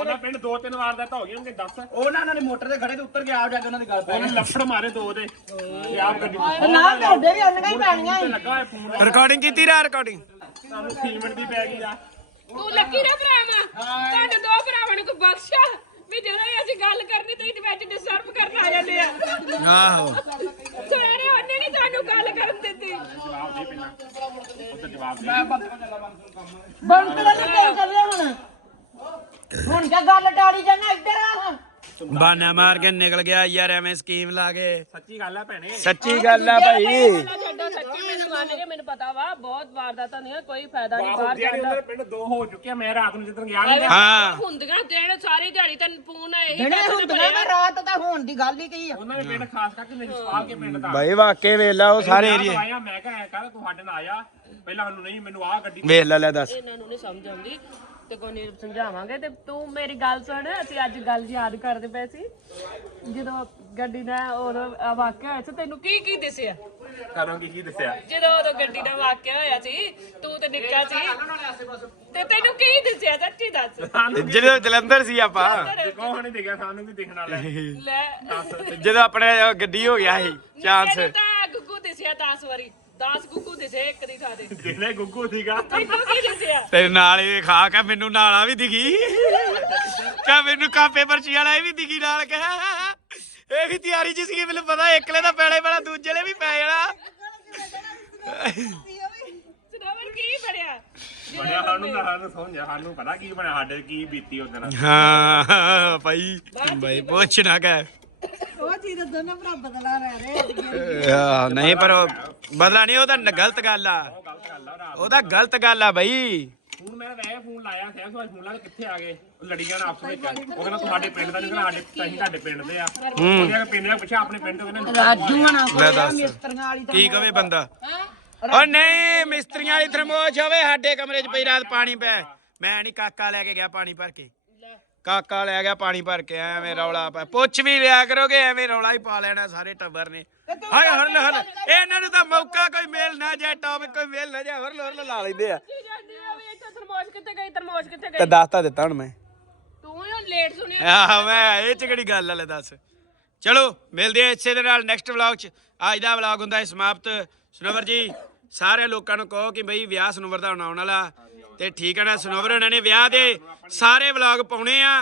ਉਹਨਾਂ ਪਿੰਡ ਦੋ ਤਿੰਨ ਵਾਰ ਦਾ ਤਾਂ ਹੋ ਗਈ ਉਹਨੇ ਦੱਸ। ਉਹਨਾਂ ਨੇ ਮੋਟਰ ਤੇ ਖੜੇ ਤੇ ਉੱਤਰ ਕੇ ਆਪ ਜਾ ਕੇ ਉਹਨਾਂ ਦੀ ਗੱਲ ਪੈ ਉਹਨੇ ਲੱਫੜ ਮਾਰੇ ਦੋ ਦੇ। ਤੇ ਆਪ ਗੱਡੀ ਨਾ ਤੁਹਾਡੇ ਵੀ ਉਹਨਾਂ ਹੀ ਪੈਣੀਆਂ ਸੀ। ਲੱਗਾ ਹੋਇਆ ਫੋਨ। ਰਿਕਾਰਡਿੰਗ ਕੀਤੀ ਰਾ ਰਿਕਾਰਡਿੰਗ ਸਾਨੂੰ ਸੀਮੈਂਟ ਦੀ ਪੈ ਗਈ ਆ। ਤੂੰ ਲੱਕੀ ਨਾ ਭਰਾਵਾ ਤੁਹਾਡੇ ਦੋ ਭਰਾਵਾਂ ਨੂੰ ਕੋਈ ਬਖਸ਼ਾ ਵੀ ਜਦੋਂ ਹੀ ਅਸੀਂ ਗੱਲ ਕਰਨੀ ਤੇ ਇਹਦੇ ਵਿੱਚ ਡਿਸਟਰਬ ਕਰਨ ਆ ਜਾਂਦੇ ਆ। ਆਹੋ। ਸਾਰੇ ਉਹਨੇ ਨਹੀਂ ਸਾਨੂੰ ਗੱਲ ਕਰਨ ਦਿੱਤੀ। ਜਵਾਬ ਦੇ ਪਹਿਲਾਂ ਉੱਧਰ ਜਵਾਬ ਦੇ ਬੰਦ ਕਰ ਲੈ ਕਿਉਂ ਕਰ ਰਿਹਾ ਹੁਣ। ਹੁਣ ਕਿਆ ਗੱਲ ਟਾੜੀ ਜਾਣਾ ਇੱਧਰ ਆ। ਹੁਣ ਬਾਨਾ ਮਾਰ ਕੇ ਨਿਕਲ ਗਿਆ ਯਾਰ ਐਵੇਂ ਸਕੀਮ ਲਾ ਕੇ। ਸੱਚੀ ਗੱਲ ਆ ਭੈਣੇ। ਸੱਚੀ ਗੱਲ ਆ ਭਾਈ। ਨਾ ਛੱਡੋ ਸੱਚੀ ਮੈਨੂੰ ਮੰਨ ਗਏ ਮੈਨੂੰ ਪਤਾ ਵਾ ਬਹੁਤ ਵਾਰਦਾਤਾਂ ਨਹੀਂ ਕੋਈ ਫਾਇਦਾ ਨਹੀਂ ਬਾਹਰ ਨੀ, ਜਾਂਦਾ। ਦੇ ਪਿੰਡ ਦੋ ਹੋ ਚੁੱਕੇ ਆ ਮੈਂ ਰਾਤ ਨੂੰ ਜਿੱਦਣ ਗਿਆ ਨਹੀਂ ਹਾਂ। ਹੁੰਦੀਆਂ ਦਿਨ ਸਾਰੀ ਦਿਹਾੜੀ ਤਾਂ ਫੋਨ ਇਹੀ ਜਿਹੜੇ ਦੱਸਦੇ ਹੁੰਦੀਆਂ ਮੈਂ ਰਾਤ ਤਾਂ ਹੋਣ ਦੀ ਗੱਲ ਹੀ ਕੀ ਆ। ਉਹਨਾਂ ਦੇ ਪਿੰਡ ਖਾਸ ਕਰਕੇ ਮੇਰੇ ਸਵਾਲ ਕੇ ਪਿੰਡ ਦਾ। ਭਾਈ ਵਾਕੇ ਵੇਲਾ ਉਹ ਸਾਰੇ ਏਰੀਏ ਆਇਆ ਮੈਂ ਕਿਹਾ ਐ ਕਰ ਤੂੰ ਸਾਡੇ ਨਾਲ ਆਇਆ ਪਹਿਲਾਂ ਸਾਨੂੰ ਨਹੀਂ ਮੈਨੂੰ ਆਹ ਗੱਡੀ ਵੇਖ ਲੈ ਲੈ ਦੱਸ। ਇਹਨਾਂ ਨੂੰ ਨਹੀਂ ਸਮਝ ਆਉਂਦੀ। ਤੇ ਕੋਈ ਨਹੀਂ ਸਮਝਾਵਾਂਗੇ ਤੇ ਤੂੰ ਮੇਰੀ ਗੱਲ ਸੁਣ ਅਸੀਂ ਅੱਜ ਗੱਲ ਯਾਦ ਕਰਦੇ ਪਏ ਸੀ ਜਦੋਂ ਗੱਡੀ ਦਾ ਉਹ ਵਾਕਿਆ ਹੋਇਆ ਸੀ ਤੈਨੂੰ ਕੀ ਕੀ ਦਿਸਿਆ? ਕਰੋਗੇ ਕੀ ਦੱਸਿਆ? ਜਦੋਂ ਉਦੋਂ ਗੱਡੀ ਦਾ ਵਾਕਿਆ ਹੋਇਆ ਸੀ ਤੂੰ ਤੇ ਨਿੱਕਾ ਸੀ। ਤੇ ਤੈਨੂੰ ਕੀ ਦਿਸਿਆ ਸੱਚੀ ਦੱਸ? ਜਦੋਂ ਜਲੰਧਰ ਸੀ ਆਪਾਂ। ਕੋਹ ਨਹੀਂ ਦਿਖਿਆ ਸਾਨੂੰ ਵੀ ਦਿਖਣ ਵਾਲਾ ਲੈ। ਜਦੋਂ ਆਪਣੇ ਗੱਡੀ ਹੋ ਗਿਆ ਸੀ ਚਾਂਸ। ਤਾਂ ਗੁੱਗੂ ਦਿਸਿਆ 10 ਵਾਰੀ। 10 ਗੁੱਗੂ ਦਿਸੇ ਇੱਕ ਦੀ ਥਾਂ ਤੇ। ਦੇਖਲੇ ਗੁੱਗੂ ਸੀਗਾ। ਤੈਨੂੰ ਕੀ ਦਿਸਿਆ? ਤੇ ਨਾਲ ਇਹ ਖਾ ਕੇ ਮੈਨੂੰ ਨਾਲਾ ਵੀ ਦਿਖੀ। ਕਾ ਮੈਨੂੰ ਕਾਪੇ ਪਰਚੀ ਵਾਲਾ ਇਹ ਵੀ ਦਿਖੀ ਨਾਲ ਕੇ ਇਹ ਵੀ ਤਿਆਰੀ ਚ ਸੀ ਮੈਨੂੰ ਪਤਾ ਇਕਲੇ ਦਾ ਪੈਣੇ ਪੈਣਾ ਦੂਜੇ ਨੇ ਵੀ ਪੈ ਜਾਣਾ। ਕੀ ਬਣਿਆ? ਬਣਿਆ ਸਾਨੂੰ ਤਾਂ ਸਾਨੂੰ ਸਮਝਿਆ ਸਾਨੂੰ ਪਤਾ ਕੀ ਬਣਿਆ ਸਾਡੇ ਕੀ ਬੀਤੀ ਉਹਦੇ ਨਾਲ। ਹਾਂ ਭਾਈ ਭਾਈ ਪੁੱਛ ਨਾ ਕਹਿ। ਉਹ ਚੀਜ਼ ਦੋਨੋਂ ਭਰਾ ਬਦਲਾ ਲੈ ਰਹੇ ਆ, ਨਹੀਂ ਪਰ ਉਹ ਬਦਲਾ ਨਹੀਂ ਉਹਦਾ ਨ- ਗਲਤ ਗੱਲ ਆ। ਗਲਤ ਗੱਲ ਆ ਰਾਤ ਉਹਦਾ ਗਲਤ ਗੱਲ ਆ ਬਈ। ਫੋਨ ਮੈਂ ਵੈਸੇ ਫੋਨ ਲਾਇਆ ਸਹਿਬ ਤੋਂ ਫੋਨ ਲਾ ਕੇ ਕਿੱਥੇ ਆ ਗਏ? ਉਹ ਲੜੀ ਜਾਣ ਆਪਸ ਵਿੱਚ। ਉਹ ਕਹਿੰਦਾ ਤੂੰ ਸਾਡੇ ਪਿੰਡ ਦਾ ਨਹੀਂ ਕਹਿੰਦਾ ਸਾਡੇ ਅਸੀਂ ਤੁਹਾਡੇ ਪਿੰਡ ਦੇ ਆ। ਉਹਦੇ ਪਿੰਡ ਨੇ ਪੁੱਛਿਆ ਆਪਣੇ ਪਿੰਡ ਤੋਂ ਕਹਿੰਦੇ ਰਾਜੂ ਮਣਾ ਲੈ ਦੱਸ। ਮਿਸਤਰੀਆਂ ਵਾਲੀ ਕੀ ਕਵੇ ਬੰਦਾ? ਓ ਨਹੀਂ ਮਿਸਤਰੀਆਂ ਵਾਲੀ ਥਰਮੋਸ਼ ਹੋਵੇ ਸਾਡੇ ਕਮਰੇ 'ਚ ਪਈ ਰਾਤ ਪਾਣੀ ਪੈ। ਮੈਂ ਨਹੀਂ ਕਾਕਾ ਲੈ ਕੇ ਗਿਆ ਪਾਣੀ ਭਰ ਕੇ। ਕਾਕਾ ਲੈ ਗਿਆ ਪਾਣੀ ਭਰ ਕੇ ਐਵੇਂ ਰੌਲਾ ਪਾ ਪੁੱਛ ਵੀ ਲਿਆ ਕਰੋਗੇ ਐਵੇਂ ਰੌਲਾ ਹੀ ਪਾ ਲੈਣਾ ਸਾਰੇ ਟੱਬਰ ਨੇ। ਹਾਏ ਹਰਲ ਹਰਲ ਇਹਨਾਂ ਨੂੰ ਤਾਂ ਮੌਕਾ ਕੋਈ ਮੇਲ ਨਾ ਜਾਏ ਟੌਪਿਕ ਕੋਈ ਮੇਲ ਨਾ ਜਾਏ ਹਰਲ ਹਰਲ ਲਾ ਲੈਂਦੇ ਆ। ਕੀ ਜਾਂਦੀ ਆ ਵੀ ਇੱਥੇ ਤਰਮੋਸ਼ ਕਿੱਥੇ ਗਈ ਤਰਮੋਸ਼ ਕਿੱਥੇ ਤੇ ਗਈ? ਦੱਸਤਾ ਦਿੱਤਾ ਹੁਣ ਮੈਂ। ਤੂੰ ਹੁਣ ਲੇਟ ਸੁਣਿਆ ਆਹ ਮੈਂ ਇਹ ਚ ਕਿਹੜੀ ਗੱਲ ਆ ਲੈ ਦੱਸ। ਚਲੋ ਮਿਲਦੇ ਆ ਇਸੇ ਦੇ ਨਾਲ ਨੈਕਸਟ ਵਲੌਗ ਚ। ਅੱਜ ਦਾ ਵਲੌਗ ਹੁੰਦਾ ਹੈ ਸਮਾਪਤ। ਸਨੋਵਰ ਜੀ ਸਾਰੇ ਲੋਕਾਂ ਨੂੰ ਕਹੋ ਕਿ ਬਈ ਵਿਆਹ ਸਨੋਵਰ ਦਾ ਆਉਣ ਵਾਲਾ। ਤੇ ਠੀਕ ਹੈ ਨਾ ਸਨੋਵਰ ਉਹਨਾਂ ਨੇ ਵਿਆਹ ਦੇ ਸਾਰੇ ਵਲੌਗ ਪਾਉਣੇ ਆ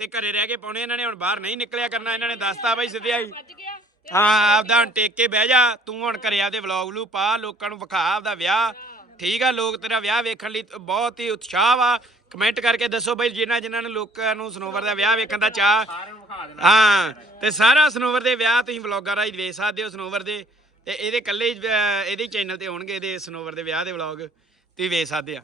ਤੇ ਘਰੇ ਰਹਿ ਕੇ ਪਾਉਣੇ ਇਹਨਾਂ ਨੇ ਹੁਣ ਬਾਹਰ ਨਹੀਂ ਨਿਕਲਿਆ ਕਰਨਾ ਇਹਨਾਂ ਨੇ ਦੱਸਤਾ ਬਈ ਸਿੱਧਿਆ ਹੀ ਹਾਂ ਆਪਦਾ ਹੁਣ ਟੇਕ ਕੇ ਬਹਿ ਜਾ ਤੂੰ ਹੁਣ ਘਰੇ ਆਪਦੇ ਵਲੌਗ ਨੂੰ ਪਾ ਲੋਕਾਂ ਨੂੰ ਵਿਖਾ ਆਪਦਾ ਵਿਆਹ। ਠੀਕ ਆ ਲੋਕ ਤੇਰਾ ਵਿਆਹ ਵੇਖਣ ਲਈ ਬਹੁਤ ਹੀ ਉਤਸ਼ਾਹ ਵਾ। ਕਮੈਂਟ ਕਰਕੇ ਦੱਸੋ ਬਈ ਜਿਨ੍ਹਾਂ ਜਿਨ੍ਹਾਂ ਨੂੰ ਲੋਕਾਂ ਨੂੰ ਸਨੋਵਰ ਦਾ ਵਿਆਹ ਵੇਖਣ ਦਾ ਚਾਹ ਹਾਂ ਤੇ ਸਾਰਾ ਸਨੋਵਰ ਦੇ ਵਿਆਹ ਤੁਸੀਂ ਵਲੌਗਾਂ ਰਾਹੀਂ ਵੇਖ ਸਕਦੇ ਹੋ ਸਨੋਵਰ ਦੇ। ਤੇ ਇਹਦੇ ਕੱਲੇ ਹੀ, ਅਹ, ਇਹਦੇ ਚੈਨਲ ਤੇ ਹੋਣਗੇ ਇਹਦੇ ਸਨੋਵਰ ਦੇ ਵਿਆਹ ਦੇ ਵਲੌਗ ਤੁਸੀਂ ਵੇਖ ਸਕਦੇ ਆ।